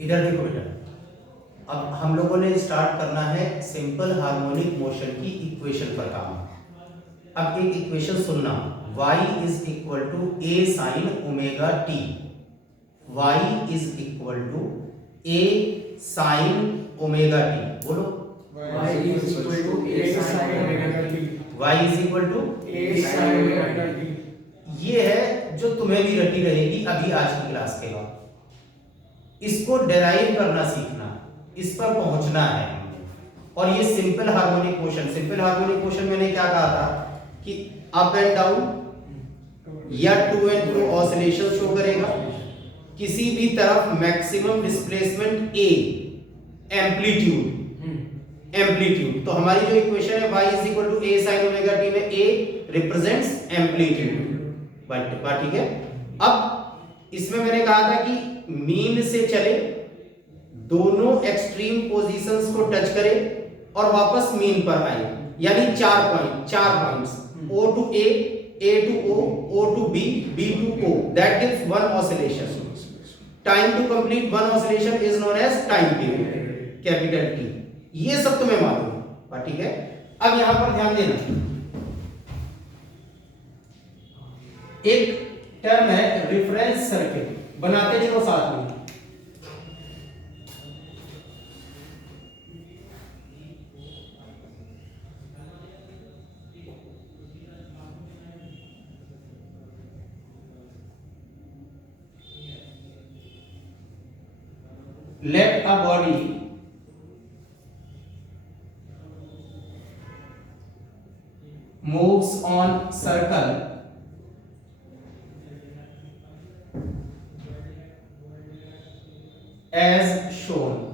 इधर देखो बेटा, अब हम लोगों ने स्टार्ट करना है सिंपल हार्मोनिक मोशन की इक्वेशन पर काम। अब एक इक्वेशन सुनना, y is equal to a sine omega t, y is equal to a sine omega t। बोलो y is equal to a sin omega t. y is equal to a sin omega t. ये है जो तुम्हें भी रटी रहेगी अभी आज की क्लास के बाद। इसको डेराइव करना सीखना, इस पर पहुंचना है। और ये simple harmonic motion, simple harmonic motion मैंने क्या कहा था कि अप एंड डाउन या to and fro oscillation show करेगा, किसी भी तरफ मैक्सिमम डिस्प्लेसमेंट a, एम्पलीट्यूड तो हमारी जो इक्वेशन है y is equal to a sin omega t में a रिप्रेजेंट्स एम्पलीट्यूड। बात ठीक है। अब इसमें मैंने कहा था कि मीन से चले, दोनों एक्सट्रीम पोजीशंस को टच करे और वापस मीन पर आए, यानी चार points O to A to O, O to B, B to O, that gives one oscillation. Time to complete one oscillation is known as time period, capital T। ये सब तुम्हें मालूम है, ठीक है। अब यहां पर ध्यान देना, एक टर्म है रेफरेंस सर्किल, बनाते चलो साथ में। Let a body moves on circle as shown।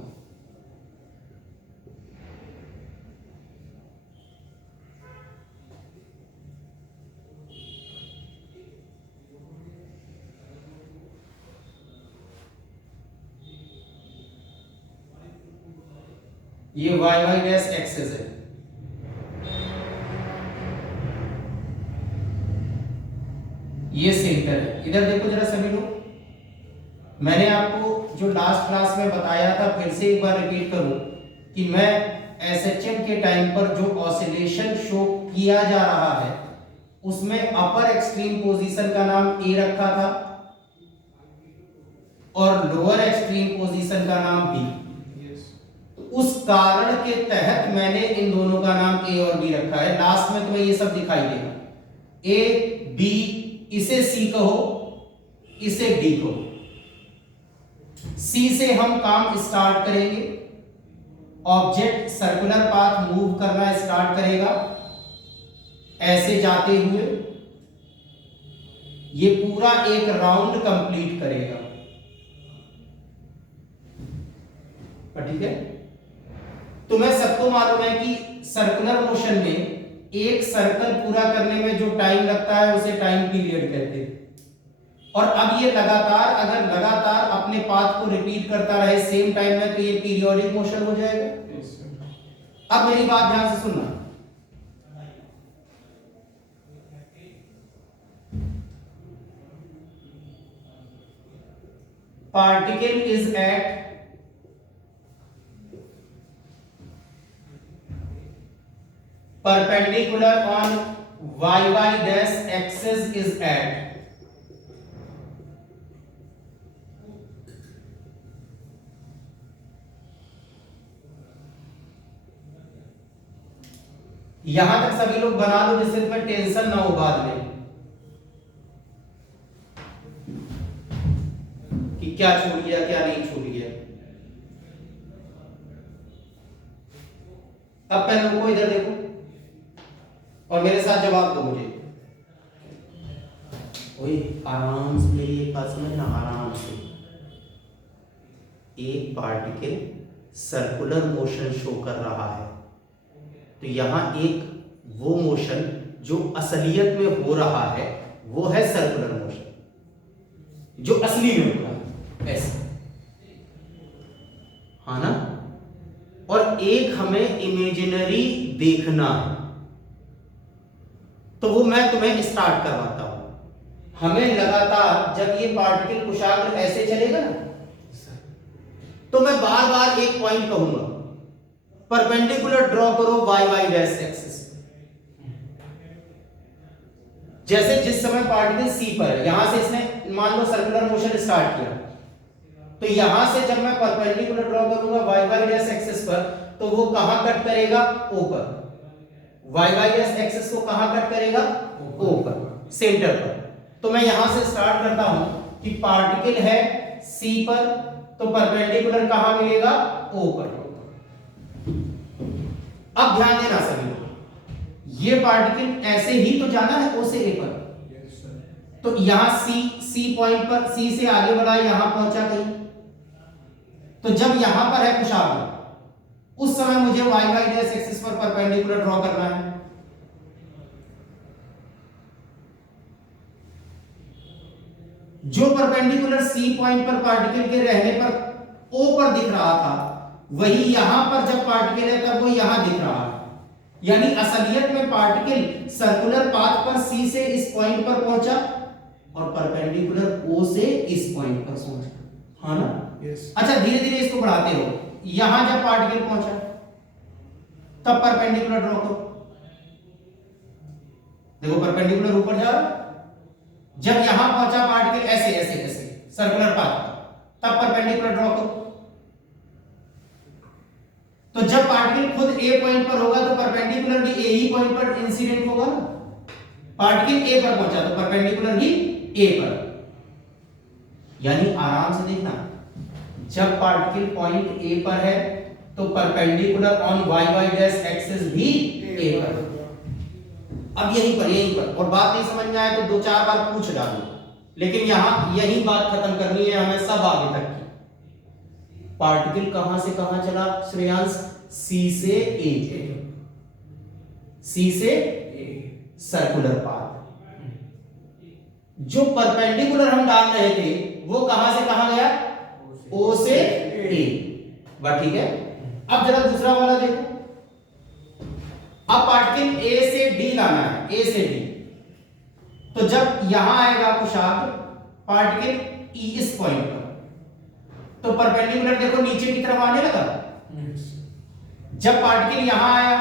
ये वाई वाई डैश एक्सेस है, ये सेंटर है। इधर देखो जरा सभी लोग, मैंने आपको जो लास्ट क्लास में बताया था, फिर से एक बार रिपीट करूं कि मैं एसएचएम के टाइम पर जो ऑसिलेशन शो किया जा रहा है उसमें अपर एक्सट्रीम पोजीशन का नाम ए रखा था और लोअर एक्सट्रीम पोजीशन का नाम बी। उस कारण के तहत मैंने इन दोनों का नाम ए और बी रखा है। लास्ट में तुम्हें ये सब दिखाई देगा, ए बी, इसे सी कहो, इसे डी कहो। सी से हम काम स्टार्ट करेंगे, ऑब्जेक्ट सर्कुलर पाथ मूव करना स्टार्ट करेगा, ऐसे जाते हुए ये पूरा एक राउंड कंप्लीट करेगा, ठीक है। तुम्हें सबको मालूम है कि सर्कुलर मोशन में एक सर्कल पूरा करने में जो टाइम लगता है उसे टाइम पीरियड कहते हैं। और अब ये लगातार, अगर लगातार अपने पाथ को रिपीट करता रहे सेम टाइम में, तो ये पीरियोडिक मोशन हो जाएगा। अब मेरी बात ध्यान से सुनना, particle is at perpendicular on y dash axis is at यहां तक सभी लोग बना लो जिससे तुम्हें टेंशन ना हो बाद में कि क्या छूट गया क्या नहीं छूट गया। अब पहले को इधर देखो और मेरे साथ जवाब दो मुझे। ओए आराम से मेरी एक बात समझना, आराम से। एक पार्टिकल सर्कुलर मोशन शो कर रहा है, तो यहां एक वो मोशन जो असलियत में हो रहा है वो है सर्कुलर मोशन, जो असली में हो रहा है, ऐसे, हाँ ना। और एक हमें इमेजिनरी देखना है, तो वो मैं तुम्हें स्टार्ट करवाता हूं। हमें लगातार जब ये पार्टिकल कुशाग्र ऐसे चलेगा ना, तो मैं बार बार एक पॉइंट कहूंगा, परपेंडिकुलर ड्रॉ करो वाई वाई डैश एक्सिस। जैसे जिस समय पार्टिकल सी पर है, यहां से इसने मान लो सर्कुलर मोशन स्टार्ट किया, तो यहां से जब मैं परपेंडिकुलर ड्रॉ करूंगा वाई वाई डैश एक्सिस पर, तो वो कहां कट करेगा? ओ पर। वाई वाई डैश एक्सिस को कहां कट करेगा? ओ पर, सेंटर पर। तो मैं यहां से स्टार्ट करता हूं कि पार्टिकल है सी पर, तो परपेंडिकुलर कहां मिलेगा? ओ पर। अब ध्यान देना सभी लोग, ये पार्टिकल ऐसे ही तो जाना है ओ से ए पर, तो यहां सी पॉइंट पर, सी से आगे बढ़ा, यहां पहुंचा कहीं, तो जब यहां पर है कुशाग्र, उस समय मुझे वाई वाई डैश एक्सिस पर परपेंडिकुलर ड्रॉ करना है। जो परपेंडिकुलर सी पॉइंट पर पार्टिकल के रहने पर ओ पर दिख रहा था, वही यहां पर जब पार्टिकल है तब वो यहां दिख रहा है। यानी असलियत में पार्टिकल सर्कुलर पाथ पर सी से इस पॉइंट पर पहुंचा और परपेंडिकुलर ओ से इस पॉइंट पर पहुंचा, हाँ ना? अच्छा, धीरे धीरे इसको बढ़ाते हो। यहां जब पार्टिकल पहुंचा तब परपेंडिकुलर ड्रॉ करो। देखो परपेंडिकुलर ऊपर जा रहा, जब यहां पहुंचा पार्टिकल ऐसे ऐसे ऐसे सर्कुलर पाथ पर, तब परपेंडिकुलर ड्रॉ करो। तो जब पार्टिकल खुद ए पॉइंट पर होगा तो परपेंडिकुलर भी ए ही पॉइंट पर इंसिडेंट होगा ना। पार्टिकल ए पर पहुंचा तो परपेंडिकुलर भी ए पर। यानी आराम से देखना, जब पार्टिकल पॉइंट ए पर है तो perpendicular on Y Y dash axis भी ए पर। अब यहीं पर और बात नहीं समझ में आए तो दो चार बार पूछ डालो, लेकिन यहां यही बात खत्म करनी है हमें सब आगे तक की। पार्टिकल कहां से कहां चला श्रेयांश? सी से ए, सी से सर्कुलर पाथ। जो परपेंडिकुलर हम डाल रहे थे वो कहां से कहां गया? ओ से ए। बात ठीक है? अब जरा दूसरा वाला देखो। अब पार्टिकल ए से डी लाना है, ए से डी, तो जब यहां आएगा कुशाग्र पार्टिकल ई इस पॉइंट पर, तो परपेंडिकुलर देखो नीचे की तरफ आने लगा। जब पार्टिकल यहां आया,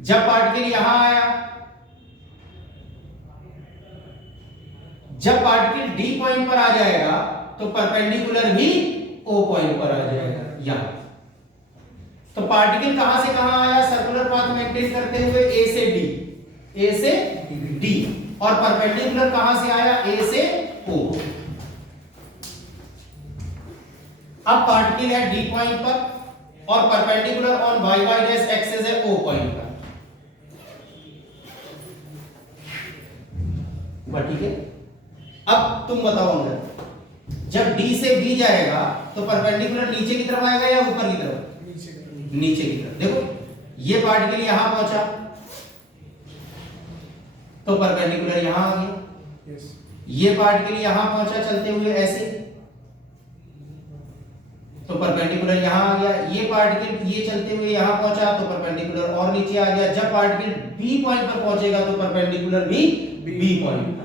जब पार्टिकल यहां आया, जब पार्टिकल डी पॉइंट पर आ जाएगा तो परपेंडिकुलर भी ओ पॉइंट पर आ जाएगा यहां। तो पार्टिकल कहां से कहां आया? सर्कुलर पाथ मेंटेन करते हुए ए से डी, ए से डी, और परपेंडिकुलर कहां से आया? ए से ओ। अब पार्टिकल है डी पॉइंट पर और perpendicular on Y Y dash axis है ओ पॉइंट पर। ठीक है? अब तुम बताओ अंदर, जब डी से बी जाएगा तो परपेंडिकुलर नीचे की तरफ आएगा या ऊपर की तरफ? नीचे की तरफ। देखो ये पार्टिकल यहां पहुंचा तो परपेंडिकुलर यहां आ गया। ये पार्टिकल यहां पहुंचा चलते हुए ऐसे, तो परपेंडिकुलर यहां आ गया। ये पार्टिकल ये चलते हुए यहां पहुंचा तो परपेंडिकुलर और नीचे आ गया। जब पार्टिकल बी पॉइंट पर पहुंचेगा तो परपेंडिकुलर भी बी पॉइंट पर।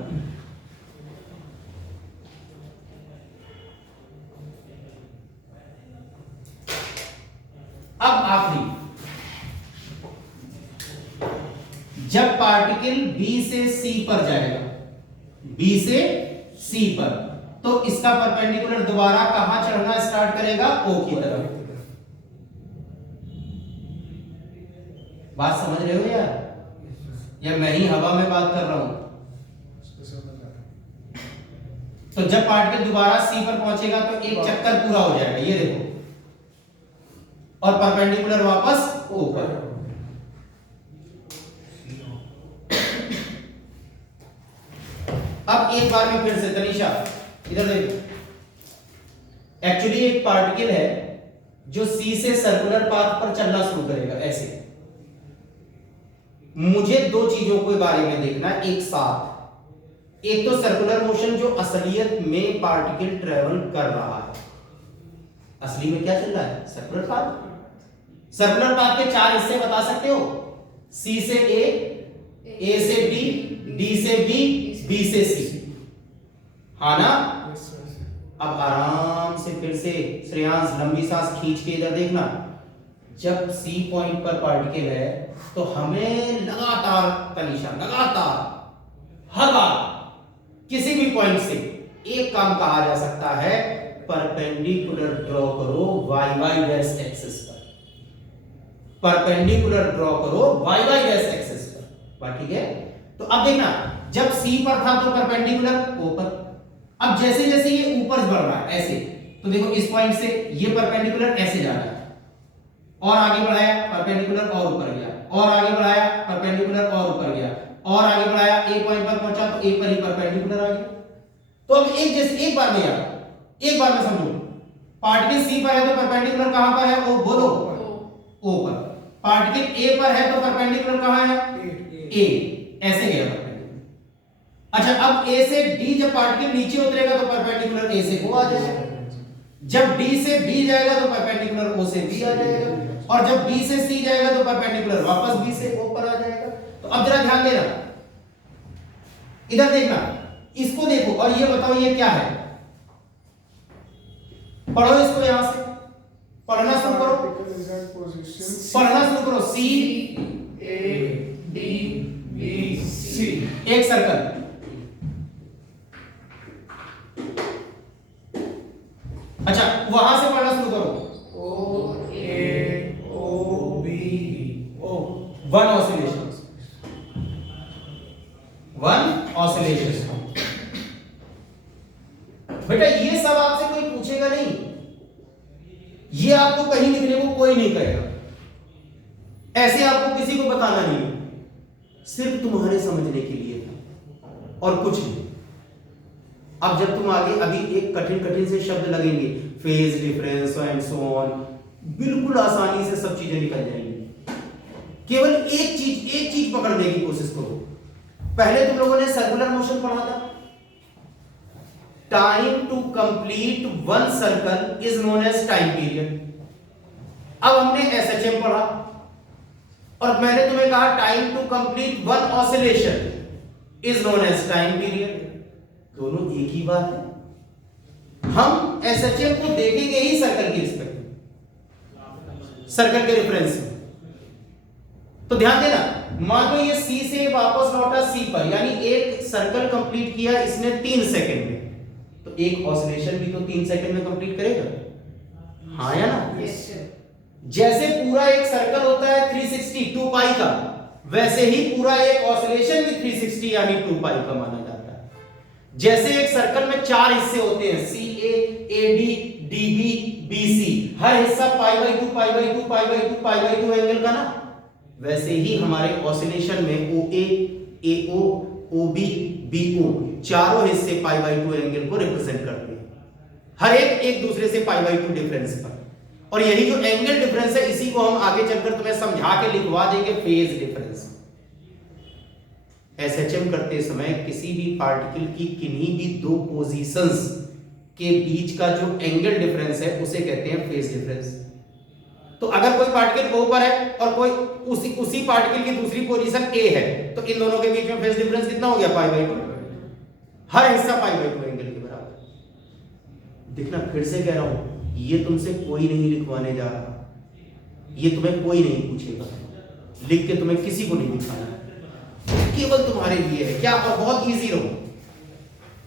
अब आखिरी, जब पार्टिकल बी से सी पर जाएगा, बी से सी पर, तो इसका परपेंडिकुलर दोबारा कहां चढ़ना स्टार्ट करेगा? ओ की तरफ। बात समझ रहे हो यार, या मैं ही हवा में बात कर रहा हूं? तो जब पार्टिकल दोबारा सी पर पहुंचेगा तो एक चक्कर पूरा हो जाएगा, ये देखो, और परपेंडिकुलर वापस ओ पर। अब एक बार में फिर से तनीषा इधर देखो, एक्चुअली एक पार्टिकल है जो सी से सर्कुलर पाथ पर चलना शुरू करेगा ऐसे। मुझे दो चीजों के बारे में देखना एक साथ। एक तो सर्कुलर मोशन जो असलियत में पार्टिकल ट्रेवल कर रहा है, असली में क्या चल रहा है? Circular path. सर्कुलर पाथ के चार हिस्से बता सकते हो? सी से ए, ए से डी, डी से बी, बी से सी, हाँ ना। Yes, sir. अब आराम से फिर से श्रेयांश लंबी सांस खींच के इधर देखना। जब सी पॉइंट पर पार्टिकल है तो हमें लगातार तनिषा, लगातार हर बार किसी भी पॉइंट से एक काम कहा जा सकता है, परपेंडिकुलर ड्रॉ करो वाई वाई डैश एक्सिस पर, परपेंडिकुलर ड्रॉ करो वाई वाई डैश एक्सिस पर, बात ठीक है। तो अब देखना, जब सी पर था तो परपेंडिकुलर ओ पर, अब जैसे जैसे ये ऊपर बढ़ रहा है ऐसे, तो देखो इस पॉइंट से ये परपेंडिकुलर ऐसे जा रहा है, और आगे बढ़ाया परपेंडिकुलर और ऊपर गया, और आगे बढ़ाया परपेंडिकुलर और ऊपर गया, और आगे बढ़ाया ए पॉइंट पर पहुंचा तो ए पर ही परपेंडिकुलर आ गया। तो अब एक जैसे एक बार में यार, एक बार में समझो, पार्टिकल सी पर है तो परपेंडिकुलर कहां पर है, ओ बोलो, ओ पर। पार्टिकल ए पर है तो परपेंडिकुलर कहां है, ए, ऐसे गया परपेंडिकुलर। अच्छा, अब ए से डी जब पार्टिकल नीचे उतरेगा तो परपेंडिकुलर ए से ओ आ जाएगा, जब डी से बी जाएगा तो परपेंडिकुलर ओ से बी आ जाएगा, और जब बी से सी जाएगा तो परपेंडिकुलर वापस बी से ओ पर आ जाएगा। तो अब जरा ध्यान देना, इधर देखना, इसको देखो और ये बताओ ये क्या है, पढ़ो इसको, यहां से पढ़ना शुरू करो, पढ़ना शुरू करो। सी A D B C, एक सर्कल, अच्छा वहां से पढ़ना शुरू करो, O A O B O, one oscillation, one oscillation. बेटा ये सब आपसे कोई पूछेगा नहीं, ये आपको कहीं लिखने को कोई नहीं कहेगा, ऐसे आपको किसी को बताना नहीं है, सिर्फ तुम्हारे समझने के लिए था और कुछ नहीं। अब जब तुम आगे अभी एक कठिन कठिन से शब्द लगेंगे, phase difference and so on, बिल्कुल आसानी से सब चीजें निकल जाएंगी। केवल एक चीज पकड़ने की कोशिश करो। पहले तुम लोगों ने सर्कुलर मोशन पढ़ा था, time to complete one circle is known as time period. अब हमने एसएचएम पढ़ा और मैंने तुम्हें कहा time to complete one oscillation is known as time period. दोनों एक ही बात है। हम एसएचएम को देखेंगे ही सर्कल की रिस्पेक्ट में, सर्कल के रेफरेंस में। तो ध्यान देना, मान लो ये सी से वापस लौटा सी पर, यानी एक सर्कल कंप्लीट किया इसने 3 सेकंड में, तो एक ऑसिलेशन भी तो 3 सेकंड में कंप्लीट करेगा, हाँ या ना। जैसे पूरा एक सर्कल होता है 360 2 पाई का, वैसे ही पूरा एक ऑसिलेशन भी 360 यानी 2 पाई का माना जाता है। जैसे एक सर्कल में 4 हिस्से होते हैं, C A, A D, D B, B C, हर हिस्सा pi by 2 pi by 2 pi by 2 pi by 2 angle का ना, वैसे ही हमारे ऑसिलेशन में ओ ए, ए ओ, ओ बी, बी ओ, चारों हिस्से पाई बाई 2 एंगल को रिप्रेजेंट करते हैं, हर एक दूसरे से पाई बाई 2 डिफरेंस पर। और यही जो एंगल डिफरेंस है, इसी को हम आगे चलकर तुम्हें समझा के लिखवा देंगे फेज डिफरेंस। एसएचएम करते समय किसी भी पार्टिकल की किन्हीं भी 2 पोजीशंस के बीच का जो एंगल डिफरेंस है उसे कहते हैं फेज डिफरेंस। तो अगर कोई पार्टिकल O पर है और कोई उसी पार्टिकल की दूसरी पोजीशन A है, तो इन दोनों के बीच में फेज डिफरेंस कितना हो गया, पाई बाई 2, हर हिस्सा पाई बाई 2 एंगल के बराबर। देखना, फिर से कह रहा हूं, ये तुमसे कोई नहीं लिखवाने जा रहा, ये तुम्हें कोई नहीं पूछेगा, लिख के तुम्हें किसी को नहीं दिखाना, केवल तुम्हारे लिए है। क्या? और बहुत इजी रहो।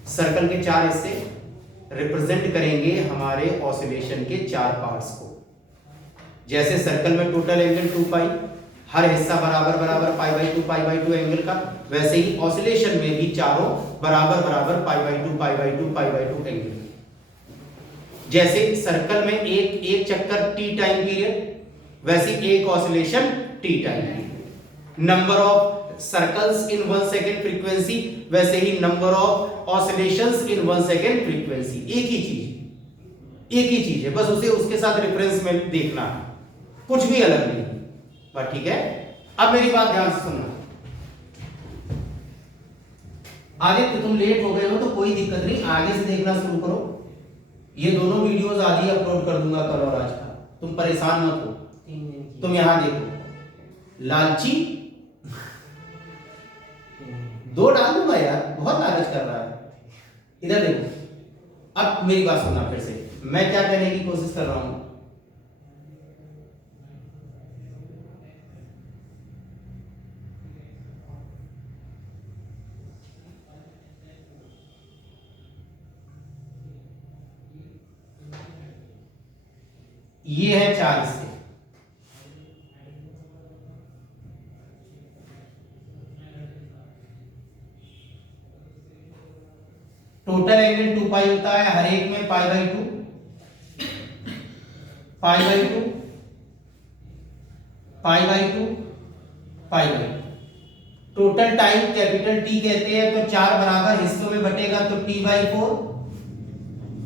सर्कल के 4 हिस्से रिप्रेजेंट करेंगे हमारे ऑसिलेशन के 4 पार्ट्स को। जैसे सर्कल में टोटल एंगल 2 पाई, हर हिस्सा बराबर बराबर pi by 2 pi by 2 angle का, वैसे ही ऑसिलेशन में भी चारों बराबर बराबर pi by 2 pi by 2 pi by 2 angle. जैसे सर्कल में एक चक्कर t टाइम पीरियड, वैसे एक oscillation t time period. Number of circles in 1 second frequency, वैसे ही number of oscillations in 1 second frequency. एक ही चीज है, बस उसे उसके साथ रेफरेंस में देखना है, कुछ भी अलग नहीं। बात ठीक है? अब मेरी बात ध्यान से सुनना। आदित्य तुम लेट हो गए हो तो कोई दिक्कत नहीं, आगे से देखना शुरू करो। ये दोनों वीडियोस आदि अपलोड कर दूंगा कल और आज का, तुम परेशान मत हो। तुम यहां देखो, लालची 2 डाल दूंगा यार, बहुत लालच कर रहा है। इधर देखो, अब मेरी बात सुनना फिर से, मैं क्या कहने की कोशिश कर रहा हूं, ये है 4 हिस्से, टोटल एंगल 2 पाई होता है, हर एक में पाई by 2, pi by 2, pi by 2, pi by 2। Total time capital T कहते हैं, तो 4 बराबर हिस्सों में बटेगा, तो T by 4,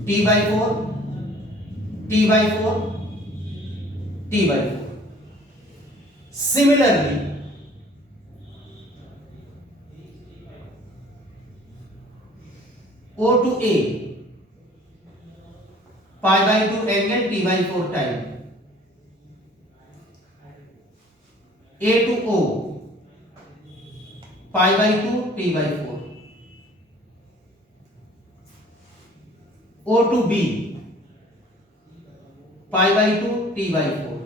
T by 4, T by 4, T by 4। Similarly O to A, pi by 2 angle T by 4 time, A to O, pi by 2 T by 4, O to B, pi by 2 T by 4,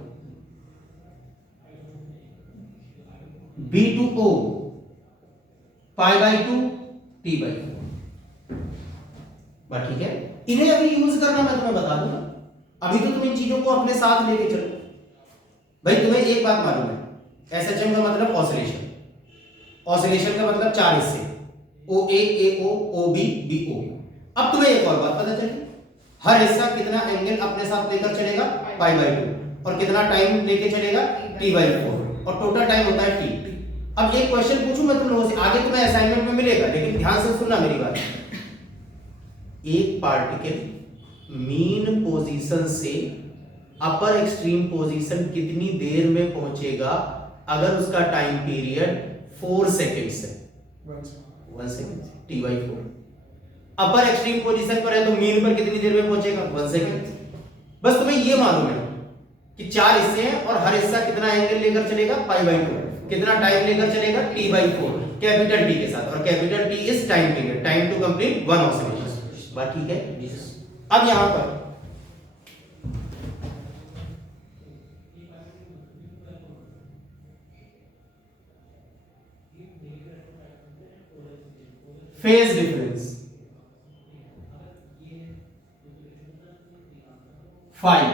B to O, pi by 2 T by 4। बात ठीक है, इन्हें अभी use करना मैं तुम्हें बता दूंगा, अभी तो तुम इन चीजों को अपने साथ लेके चलो। भाई तुम्हें एक बात मालूम है, एसएचएम का मतलब ऑसिलेशन, ऑसिलेशन का मतलब 4 हिस्से, ओ ए, ओ, ओ बी, बी ओ। अब तुम्हें एक और बात पता चली, हर हिस्सा कितना एंगल अपने साथ लेकर चलेगा, पाई बाई 2, और कितना टाइम लेके चलेगा, टी बाई 4, और टोटल टाइम होता है टी। अब एक क्वेश्चन पूछूं मैं तुम लोगों से, आगे तुम्हें असाइनमेंट में मिलेगा, लेकिन ध्यान से सुनना मेरी बात। एक पार्टिकल मीन पोजीशन से अपर एक्सट्रीम पोजीशन कितनी देर में पहुंचेगा अगर उसका टाइम पीरियड 4 सेकेंड्स है, 1 second, T by 4। Upper extreme position पर है तो मीन पर कितनी देर में पहुंचेगा, 1 सेकेंड। बस तुम्हें ये मालूम है कि 4 हिस्से हैं और हर हिस्सा कितना एंगल लेकर चलेगा, पाई बाई 2, कितना टाइम लेकर चलेगा, टी बाई 4, कैपिटल टी के साथ, और capital T is time period, time to complete 1 oscillation. बात ठीक है। अब यहां पर फेज डिफरेंस 5,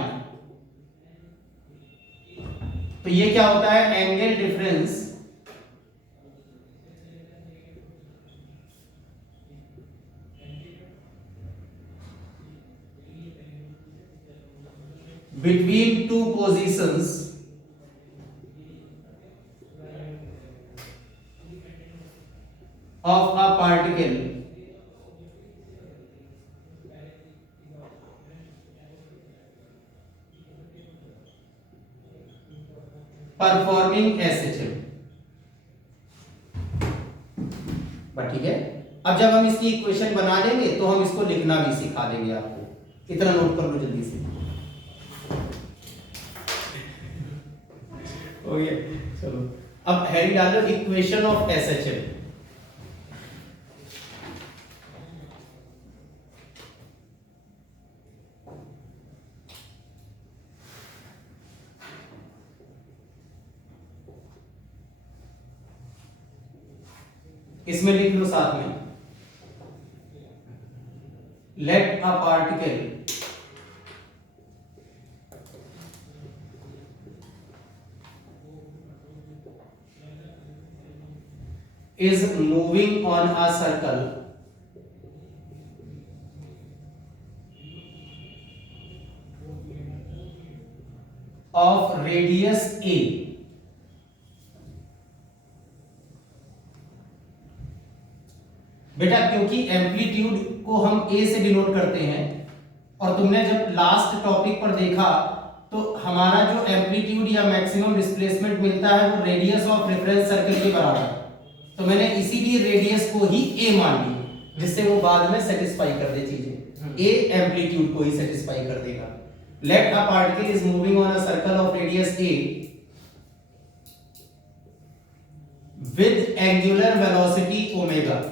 तो ये क्या होता है, angle difference between two positions of a particle performing SHM। बात ठीक है। अब जब हम इसकी इक्वेशन बना लेंगे तो हम इसको लिखना भी सिखा देंगे आपको, इतना नोट कर लो जल्दी से। ओके चलो, अब हैरी डालो इक्वेशन ऑफ SHM। इसमें लिख लो साथ में, let a particle is moving on a circle of radius a, बेटा क्योंकि एम्पलीट्यूड को हम a से डिनोट करते हैं, और तुमने जब लास्ट टॉपिक पर देखा तो हमारा जो एम्पलीट्यूड या मैक्सिमम डिस्प्लेसमेंट मिलता है वो रेडियस ऑफ रेफरेंस सर्कल के बराबर है, तो मैंने इसीलिए रेडियस को ही a मान लिया, जिससे वो बाद में सेटिस्फाई कर दे चीजें, a एम्पलीट्यूड को ही सेटिस्फाई कर देगा। Let a particle is moving on a circle of radius a with angular velocity omega.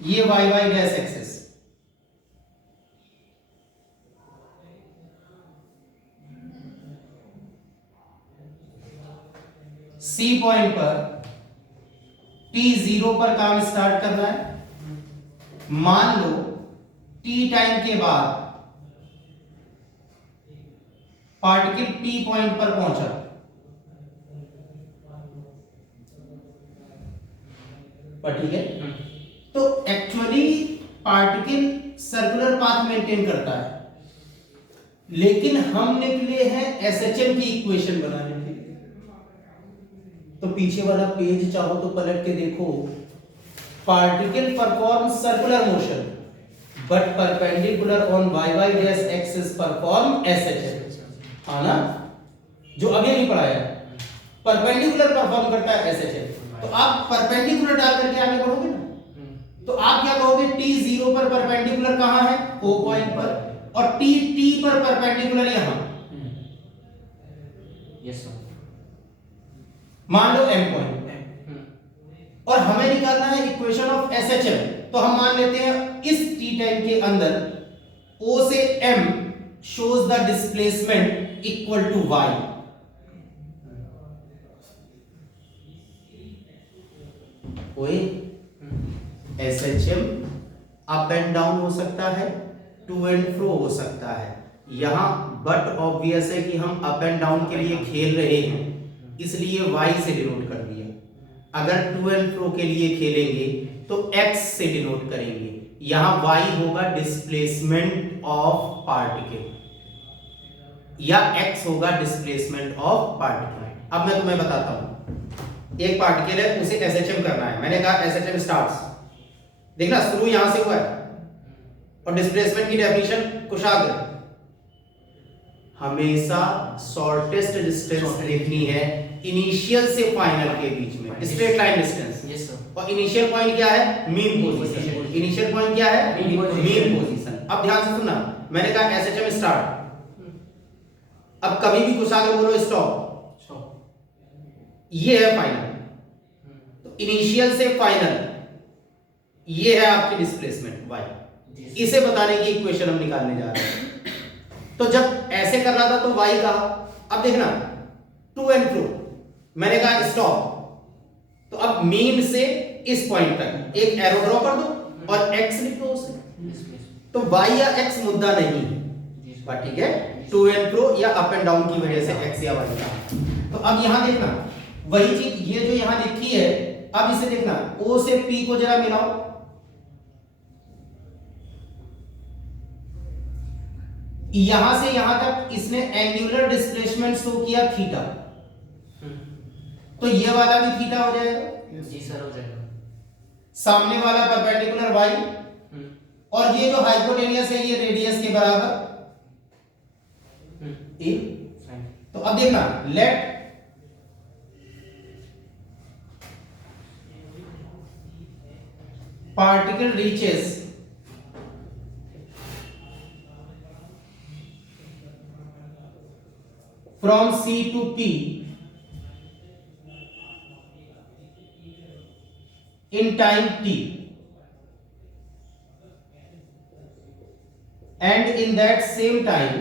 ये Y Y dash axis, C point पर टी जीरो पर काम स्टार्ट करना है। मान लो टी टाइम के बाद पार्टिकल टी पॉइंट पर पहुंचा, पर ठीक है। तो actually particle circular path maintain करता है, लेकिन हम निकले हैं एसएचएम की इक्वेशन बनाने के लिए। तो पीछे वाला पेज चाहो तो पलट के देखो। Particle perform circular motion but perpendicular on Y Y dash axis perform SHM. हाँ ना, जो आगे नहीं पढ़ाया, परपेंडिकुलर परफॉर्म करता है एसएचएम। तो आप परपेंडिकुलर डाल करके आगे बढ़ोगे ना, तो आप क्या कहोगे, टी जीरो पर परपेंडिकुलर कहां है, ओ पॉइंट पर, और टी टी पर परपेंडिकुलर यहां। Yes sir. मान लो एम पॉइंट, और हमें निकालना है इक्वेशन ऑफ एसएचएम। तो हम मान लेते हैं इस टी टाइम के अंदर ओ से M shows the displacement equal to Y. ओए एसएचएम अप एंड डाउन हो सकता है, टू एंड फ्रो हो सकता है। यहां बट ऑब्वियस है कि हम अप एंड डाउन के लिए खेल रहे हैं, इसलिए y से डिनोट कर दिया। अगर टू एंड फ्रो के लिए खेलेंगे तो x से डिनोट करेंगे। यहां y होगा डिस्प्लेसमेंट ऑफ पार्टिकल, या x होगा डिस्प्लेसमेंट ऑफ पार्टिकल। अब मैं तुम्हें बताता हूं, एक पार्टिकल है, उसे एसएचएम करना है। मैंने कहा एसएचएम स्टार्ट्स, देखना शुरू यहां से हुआ है, और डिस्प्लेसमेंट की डेफिनेशन कुशाग्र। हमेशा शॉर्टेस्ट डिस्टेंस देखनी है इनिशियल से फाइनल के बीच में, straight line distance. Yes sir. और इनिशियल पॉइंट क्या है, मीन पोजीशन। इनिशियल पॉइंट क्या है, मीन पोजीशन। अब ध्यान से सुनना, मैंने कहा एसएचएम स्टार्ट, अब कभी भी कुशाग्र बोलो स्टॉप, ये है फाइनल। तो इनिशियल से फाइनल ये है आपकी डिस्प्लेसमेंट y। इसे बताने की इक्वेशन हम निकालने जा रहे हैं। तो जब ऐसे कर रहा था तो y कहा, अब देखना टू एंड फ्रो, मैंने कहा स्टॉप, तो अब मीन से इस पॉइंट तक एक एरो ड्रॉ कर दो और x लिख दो उसे। तो y या x मुद्दा नहीं है, ठीक है। टू एंड फ्रो या अप एंड डाउन की वजह से x या y का। तो अब यहां देखना वही चीज, ये जो यहां लिखी है, अब इसे देखना o से p को जरा मिलाओ। यहां से यहां तक इसने एंगुलर डिस्प्लेसमेंट शो किया थीटा, तो ये वाला भी थीटा हो जाएगा। जी सर, हो जाएगा। सामने वाला परपेंडिकुलर y, और ये जो हाइपोटेनियस है ये रेडियस के बराबर a। तो अब देखना, let particle reaches from C to P in time t, and in that same time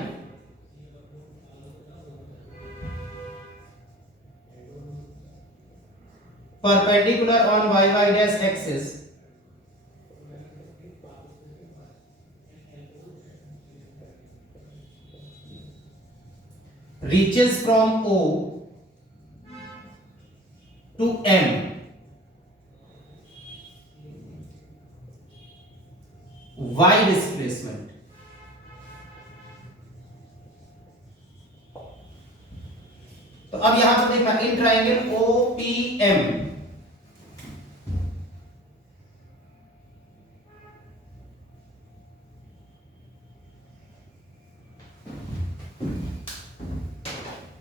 perpendicular on y y dash axis reaches from O to M y displacement। तो अब यहां पर देखना in triangle OPM,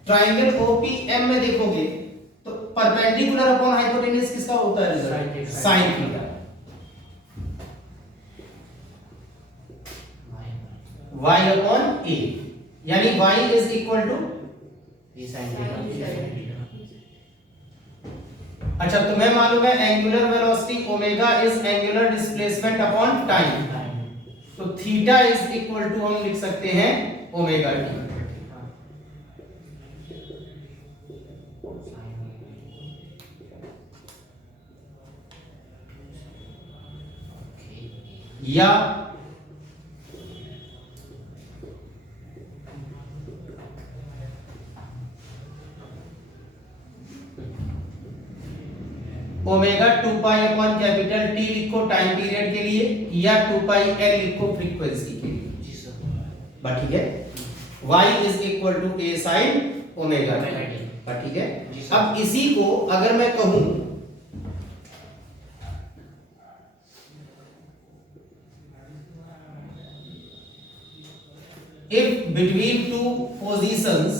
triangle OPM में देखोगे तो perpendicular upon hypotenuse किसका होता है result? Sine theta. y upon a, यानी y is equal to a sin theta. अच्छा, तुम्हें मालूम है angular velocity omega is angular displacement upon time, तो थीटा इज इक्वल टू हम लिख सकते हैं ओमेगा टी। या omega 2 pi upon capital T लिखो टाइम पीरियड के लिए, या 2 पाई एल लिखो फ्रीक्वेंसी के लिए। जी सर, बट ठीक है, y is equal to a sin omega T, but ठीक है। अब इसी को अगर मैं कहूं if between two positions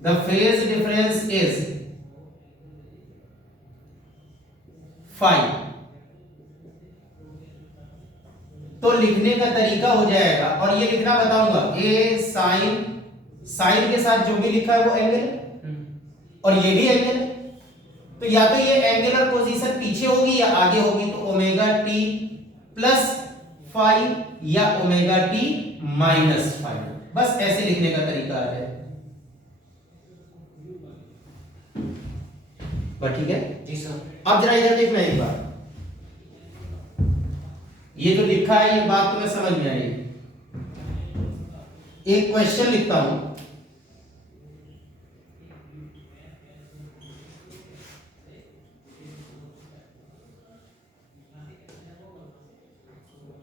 the phase difference is phi, तो लिखने का तरीका हो जाएगा, और ये लिखना बताऊंगा a sin, साइन के साथ जो भी लिखा है वो एंगल है और ये भी एंगल है, तो या तो ये एंगुलर पोजीशन पीछे होगी या आगे होगी, तो ओमेगा टी प्लस फाई या ओमेगा टी माइनस फाई, बस ऐसे लिखने का तरीका आ जाए। बस ठीक है जी सर। अब जरा इधर देखना एक बार, ये जो लिखा है ये बात तुम्हें समझ में आई। एक क्वेश्चन लिखता हूं,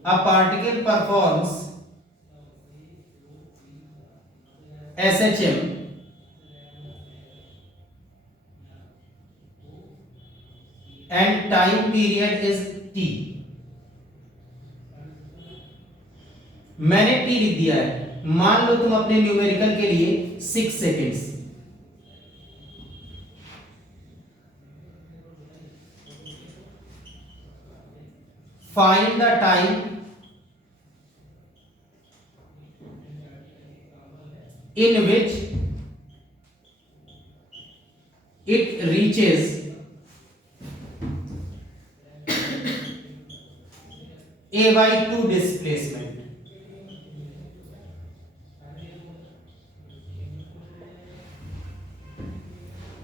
a particle performs SHM and time period is t। मैंने t लिख दिया है, मान लो तुम अपने न्यूमेरिकल के लिए 6 seconds, find the time in which it reaches a by 2 displacement।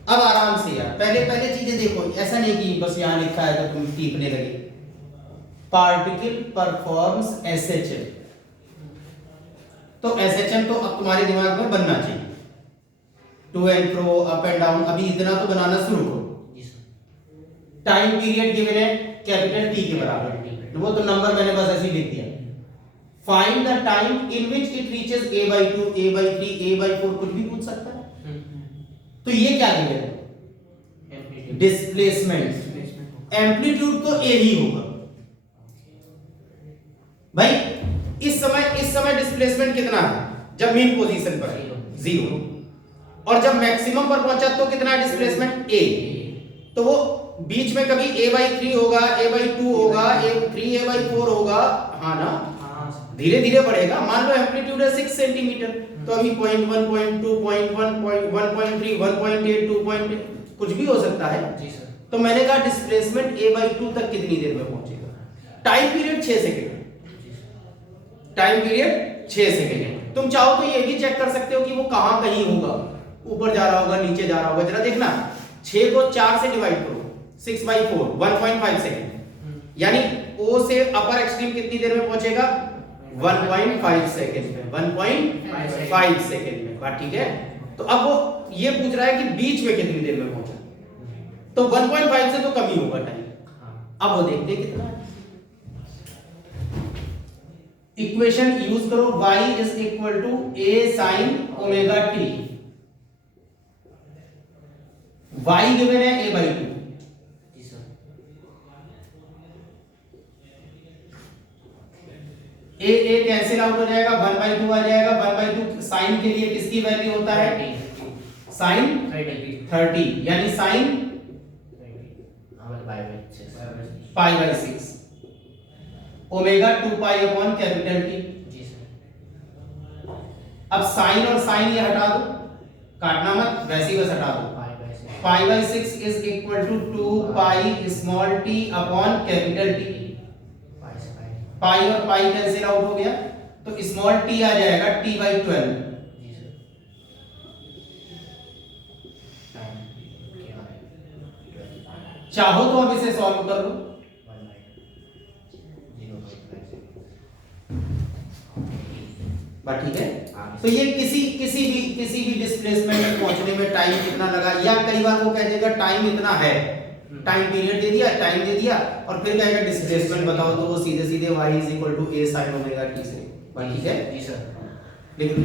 अब आराम से यार, पहले पहले चीजें देखो, ऐसा नहीं कि बस यहां लिखा है तो तुम टीपने लगे। पार्टिकल परफॉर्म्स एसएचएम, तो एसएचएम तो अब तुम्हारे दिमाग में बनना चाहिए, to and fro up and down, अभी इतना तो बनाना शुरू करो। टाइम पीरियड गिवन है कैपिटल टी के बराबर, तो वो तो नंबर मैंने बस ऐसे ही लिख दिया। Find the time in which it reaches a by 2, a by 3, a by 4, कुछ भी पूछ सकता है। तो ये क्या गिवन है? डिस्प्लेसमेंट। एम्पलीट्यूड तो a ही होगा भाई। इस समय डिस्प्लेसमेंट कितना है? जब मीन पोजीशन पर 0, और जब मैक्सिमम पर पहुंचा तो कितना है डिस्प्लेसमेंट? a। तो वो बीच में कभी a by 3 होगा, a by 2 होगा, a by 4 होगा, हाँ ना, धीरे धीरे बढ़ेगा। मान लो एम्पलीट्यूड है 6 सेंटीमीटर, तो अभी 0.1, 0.2, 0.1, 1.3, 1.8, 2.8 कुछ भी हो सकता है जी सर। तो मैंने कहा डिस्प्लेसमेंट a by 2 तक कितनी देर में पहुंचेगा? Time period 6 second, time period 6 second. तुम चाहो तो ये भी चेक कर सकते हो कि वो कहां कहीं होगा, ऊपर जा रहा होगा, नीचे जा रहा होगा। जरा देखना, 6 को 4 से डिवाइड करो, 6 by 4, 1.5 सेकंड, यानी O से अपर एक्सट्रीम कितनी देर में पहुंचेगा? 1.5 सेकंड में, 1.5 सेकंड में। बात ठीक है। तो अब वो ये पूछ रहा है कि बीच में कितनी देर में पहुंचा, तो 1.5 से तो कम ही होगा टाइम। अब वो देखते हैं कितना है। इक्वेशन यूज करो, y is equal to a sin omega t। y given है a by 2, A cancel out हो जाएगा, 1/2 आ जाएगा। 1/2 साइन के लिए किसकी वैल्यू होता है? साइन 30 यानी sine π/6 omega 2 upon capital T. अब साइन और साइन ये हटा दो, काटना मत, वैसे ही बस हटा दो। π/6 is equal to 2 small t upon capital T. Pi और पाई कैंसिल आउट हो गया, तो स्मॉल t आ जाएगा t/12। चाहो तो अब इसे सॉल्व कर लो। बात ठीक है। तो ये किसी भी डिस्प्लेसमेंट में पहुंचने में टाइम कितना लगा, या कई बार वो कह देगा टाइम इतना है, टाइम पीरियड दे दिया, टाइम दे दिया, और फिर कहेगा डिस्प्लेसमेंट बताओ, तो वो सीधे सीधे y = a sin omega t से। बात ठीक है। जी सर। लिख लो।